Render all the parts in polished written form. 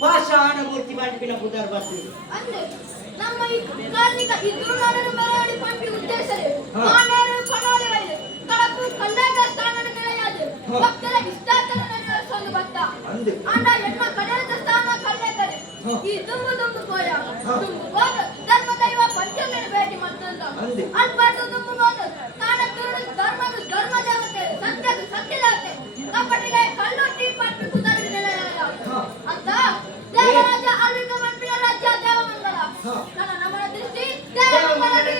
ಭಾಷಾನುಭೂತಿ ಮಾಡಿಪಿನ ಪುದರ್ ಬರ್ತೀವಿ ನಮ್ಮ ಈ ಕಾರ್ಮಿಕ ಇದ್ರುನಾಡನ್ನು ಮರಳಿ ಪಂಪಿ ಉದ್ದೇಶರೆ ಮಾನವರು ಪಣಾಲೆವೈದೆ ಕಳಪು ಕಲ್ಲಾಗ ಸ್ಥಾನದ ನೆಲೆಯಾದ ಭಕ್ತರ ಇಷ್ಟಾರ್ಥನ ನಡೆಸಲು ಬತ್ತ ಆಂಡ ಎಣ್ಣ ಕಡಲದ ಸ್ಥಾನ ಕಲ್ಲೇಕರೆ ಈ ದುಂಬು ಕೋಯ ದುಂಬು ಹೋದ ಧರ್ಮ ದೈವ ಪಂಚಮನ ಭೇಟಿ ಮತ್ತಂತ ಅಲ್ಪಾಟು ದುಂಬು ಹೋದ ತಾನ ತುರುಡು ಧರ್ಮದ ಧರ್ಮ ದೇವತೆ ಸತ್ಯದ ಸತ್ಯದಾತೆ ಕಪಟಿಗೆ ಕಲ್ಲೊಟ್ಟಿ ಪಟ್ಟು ಕುದರಿ ನೆಲೆಯಾದ ಅಂತ ದೇವರಾಜ ಅಲ್ಲಿಗ ಮಂತ್ರಿಯ ರಾಜ್ಯ ದೇವಮಂಗಲ ನನ್ನ ನಮನ ದೃಷ್ಟಿ ದೇವಮಂಗಲದಿ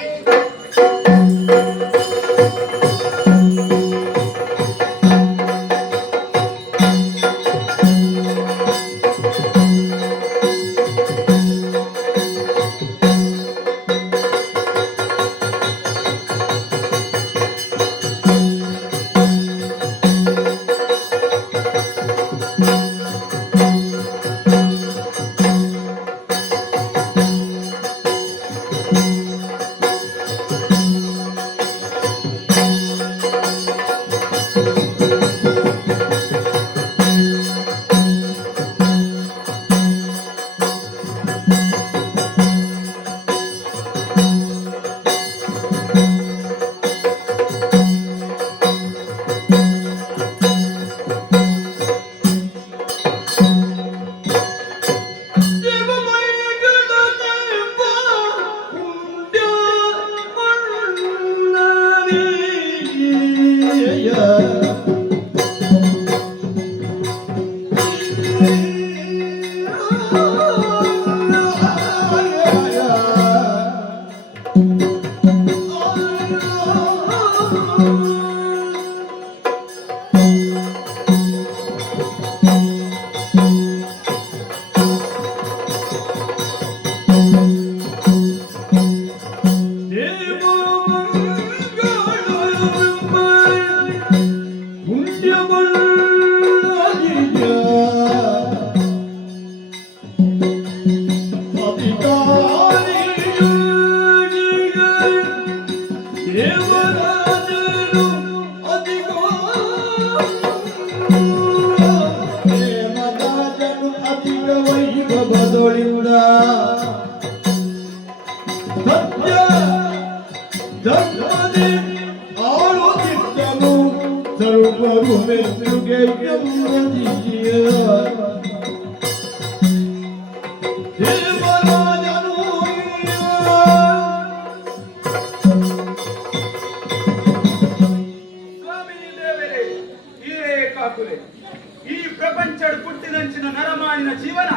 ಈ ಪ್ರಪಂಚದ ಪುಟ್ಟಿದಂಚಿನ ನರಮಾನಿನ ಜೀವನ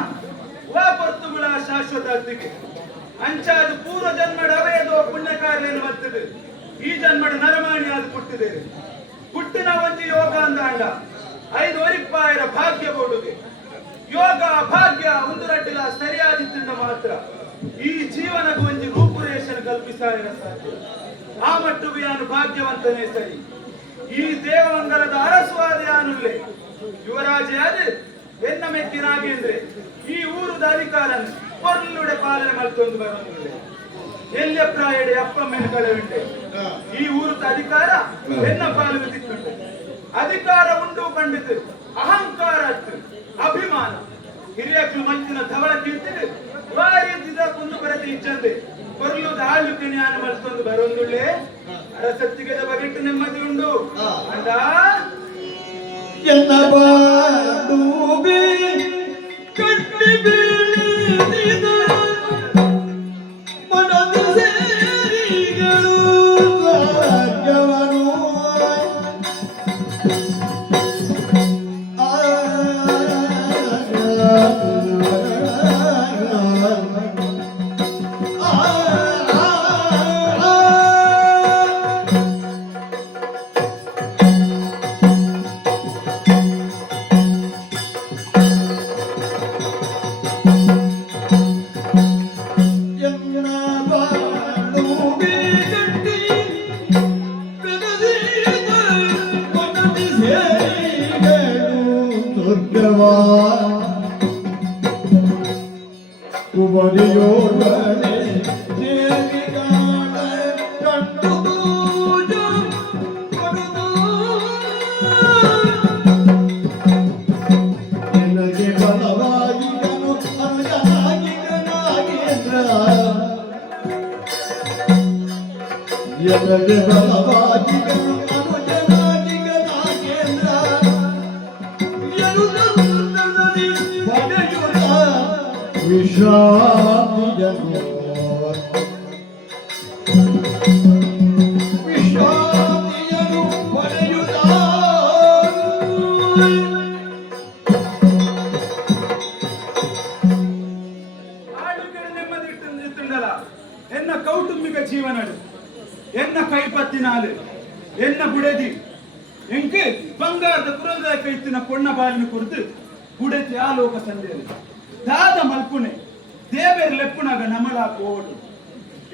ವಾಪರ್ತುಗಳ ಶಾಶ್ವತ ಅಂಚಾದ ಪೂರ್ವ ಜನ್ಮದ ಅವೇದೋ ಪುಣ್ಯ ಕಾರ್ಯವನ್ನು ಬರ್ತದೆ ಈ ಜನ್ಮದ ನರಮಾಣಿ ಅದು ಪುಟ್ಟಿದೆ ಪುಟ್ಟಿನ ಒಂದು ಯೋಗ ಅಂದಾಂಡ 5 ವರಿಪ್ಪಾಯರ ಭಾಗ್ಯ ಕೊಡುಗೆ ಯೋಗ ಭಾಗ್ಯ ಒಂದು ರಟ್ಟಿಲ ಸರಿಯಾದಿತ್ತಿಂದ ಮಾತ್ರ ಸಾವಿರ ಸಾಧ್ಯ. ಆ ಮಟ್ಟಿಗೂ ಯಾನು ಭಾಗ್ಯವಂತನೇ ಸರಿ. ಈ ದೇವಮಂಗಲದ ಅರಸುವಾದ ಯಾನುಲ್ಲೆ ಯುವರಾಜಯಾದ ಎನ್ನ ಮೆಕ್ಕಿ ನಾಗೇಂದ್ರೆ ಈ ಊರದ ಅಧಿಕಾರನ ಕೊರ್ಲುಡೆ ಪಾಲನೆ ಮಲ್ತೊಂದು ಬರೋದಿಲ್ಲ. ಎಲ್ಲಿ ಪ್ರಾಯಡೆ ಅಪ್ಪ ಮೆನ್ಕಳೆ ಉಂಟೆ ಈ ಊರದ ಅಧಿಕಾರ ಎನ್ನ ಪಾಲನೆ ತಿಕ್ಕುಂಟೆ. ಅಧಿಕಾರ ಉಂಡು ಪಂಡಿತು ಅಹಂಕಾರ ಅಭಿಮಾನ ಹಿರಿಯಕ್ಕಳು ಮಂಚಿನ ಧವಳ ಕೀರ್ತಿಗೆ ವಾರಿದ್ದ ಕುಂದು ಬರದೆ ಇಚ್ಚಂದೆ ಕೊರ್ಲುದ ಆಳುಕೆ ಜ್ಞಾನ ಮಲ್ತೊಂದು ಬರೋದುಳ್ಳೆ. ಅರಸತ್ತಿಗೆದ ಬಗೆಟ್ಟು ನೆಮ್ಮದಿ ಉಂಡು ಅಂದ ಎನ್ನ ಬಾಡುವೆ ಕಟ್ಟಿ ಬೀಳಿದ ಮನದ ಸೇರಿಗಳು ಭಾಗ್ಯವನು ಎನ್ನ ಕೌಟುಂಬಿಕ ಜೀವನಡು ಎನ್ನ ಕೈಪತ್ತಿನಾಲು ಎನ್ನ ಬುಡೆದಿ ಎಂಕೆ ಬಂಗಾರದ ಪುರದ ಕೈತಿನ ಪೊಣ್ಣ ಬಾಲಿನ ಕುರಿತು ಬುಡೆತಿ ಆಲೋಕ ಸಂದೇಲಿ ದಾದ ಮಲ್ಪುನೆ ದೇವೇರು ಲೆಪ್ಪುನಾಗ ನಮಲ ಕೋಡು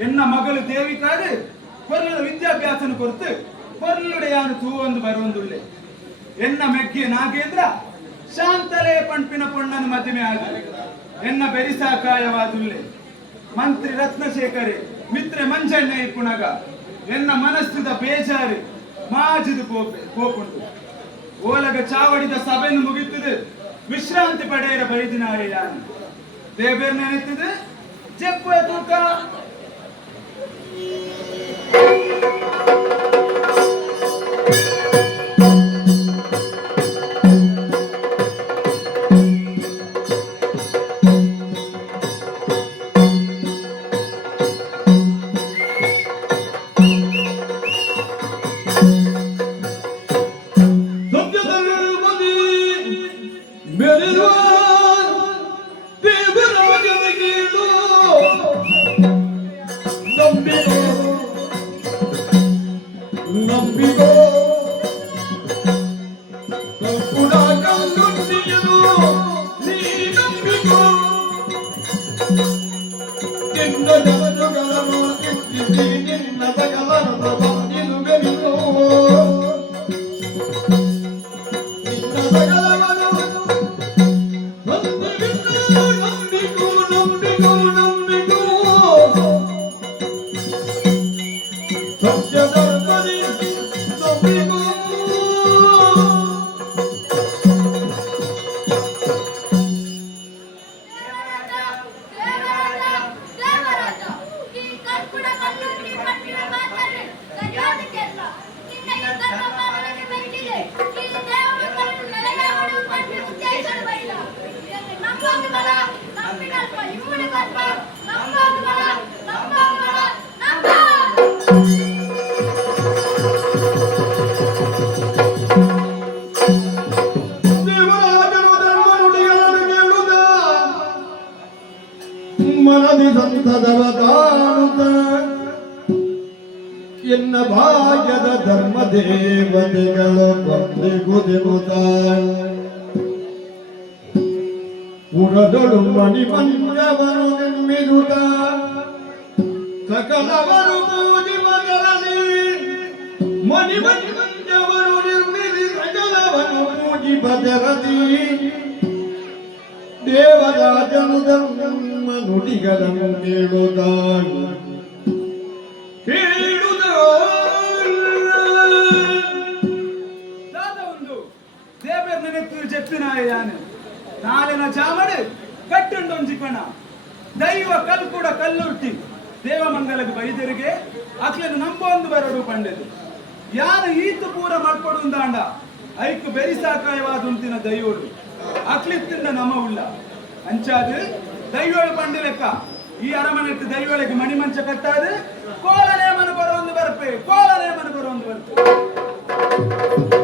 ಎನ್ನ ಮಗಳು ದೇವಿಕಾಡು ಕೊರ್ಲದ ವಿದ್ಯಾಭ್ಯಾಸನ ಕೊರತು ಕೊರ್ಲುಡೆಯಾನು ತೂವೊಂದು ಬರುವೊಂದುಳ್ಳೆ. ಎನ್ನ ಮೆಗ್ಗೆ ನಾಗೇಂದ್ರ ಶಾಂತಲೇ ಪಂಪಿನ ಪೊಣ್ಣನ ಮದುವೆ ಆಗ ಎನ್ನ ಬೆರಿಸಾಕಾಯವಾದುಳ್ಳೆ. ಮಂತ್ರಿ ರತ್ನಶೇಖರೆ ಮಿತ್ರೆ ಮಂಜಣ್ಣ ಇಪ್ಪುಣಗ ಎನ್ನ ಮನಸ್ಸಿದ ಬೇಜಾರು ಮಾಜಿದು ಕೋಪುಂಟು. ಓಲಗ ಚಾವಡಿದ ಸಭೆಯನ್ನು ಮುಗಿತದೆ ವಿಶ್ರಾಂತಿ ಪಡೆಯರ ಬೈದಿನಾರೆ ಯಾನು ದೇಬೇರ್ ನೆನೆತದೆ ಜಪ್ಪು ತೂಕ ಮನದಿ ಸಂತದವ ಕಾಣುತ್ತ ಎನ್ನ ಭಾಗ್ಯದ ಧರ್ಮ ದೇವತೆಗಳು ಕೊಂದಿಗುದಿರುತ್ತ ಪುರದೊಳು ಮಣಿ ಪಂಜವನ್ನು ನಿರ್ಮಿರುತ್ತ ಸಕಲವರು ಪೂಜಿ ಮಗರದಿ ಮನಿ ಮಂಜವರು ನಿರ್ಮಿಸಿ ಸಕಲವರು ಪೂಜಿ ಭಜರದಿ ದೇವರಾಜನು ಧರ್ಮ ನುಡಿಗಳನ್ನು ದೇವರ ನೆತ್ತು ಜಪ್ಪಿನಾಯಾನು ನಾಳಿನ ಚಾಮಡು ಕಟ್ಟುಂಡೊಂಜಿಕಣ ದೈವ ಕಲ್ಕೂಡ ಕಲ್ಲುಟ್ಟಿ ದೇವಮಂಗಲದ ವೈದ್ಯರಿಗೆ ಅಕ್ಲನ್ನು ನಂಬೊಂದು ಬರಡು ಪಂಡದು ಯಾರು ಈತು ಪೂರ ಮಾಡ್ಕೊಡುಂದಾಂಡ ಐಕು ಬೆರಿಸಾಕಾಯವಾದುಂತಿನ ದೈವೋಡು ಅಕ್ಲಿತ್ತಿಂದ ನಮ ಉಳ್ಳ ಅಂಚಾದು ದೈವೋಳು ಪಂಡಿಲೆಕ್ಕ ಈ ಅರಮನೆಟ್ಟು ದೈವಳಿಗೆ ಮಣಿಮಂಚ ಕಟ್ಟಾದು ಕೋಲನೇಮನ ಬರೋಂದು ಬರ್ಪೆ ಕೋಲನೇಮನ ಬರೋಂದು ಬರ್ಪೆ